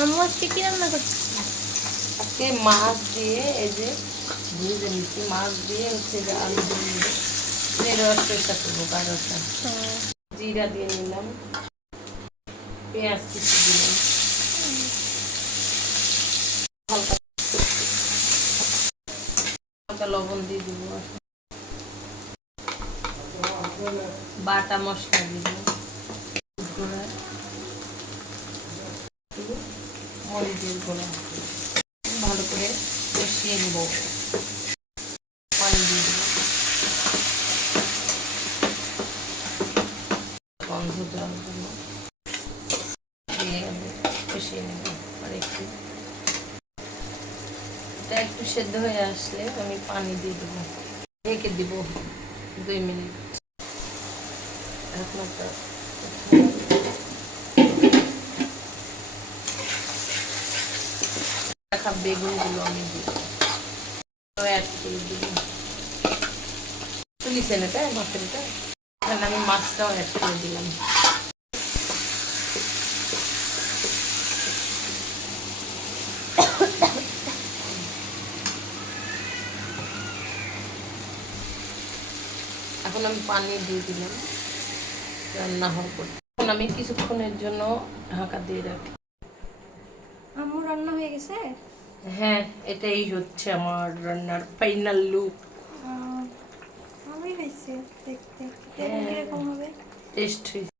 আম্মু আজকে কি রান্না করছে? আজকে মাছ দিয়ে এই যে ভেজে নিচ্ছি, মাছ দিয়ে হচ্ছে যে আলু দিয়ে রসের সাথে বোকা রসা জিরা দিয়ে নিলাম, পেঁয়াজ কিছু দিলাম, হালকা হালকা লবণ দিয়ে দিব, বাটা মশলা দিব, মরিচের গুঁড়া ভালো করে কষিয়ে নিব, পানি দিয়ে দেবো, গন্ধ দেওয়ার জন্য দিয়ে কষিয়ে নেব। আর একটু এটা একটু সেদ্ধ হয়ে আসলে আমি পানি দিয়ে দেবো, ঢেকে দিব 2 মিনিট। এখন রাখা বেগুনগুলো আমি দিব, অ্যাড করে দিব, তুলিছেন এটা মাছের এটা, এখানে আমি মাছটাও অ্যাড করে দিলাম। এখন আমি পানি দিয়ে দিলাম রান্না হওয়ার পর। এখন আমি কিছুক্ষণের জন্য ঢাকা দিয়ে রাখি। আম্মু রান্না হয়ে গেছে? হ্যাঁ, এটাই হচ্ছে আমার রান্নার ফাইনাল লুক। ভালোই হয়েছে দেখতে। কেমন হ্যাঁ, কিরকম হবে? টেস্ট হয়েছে।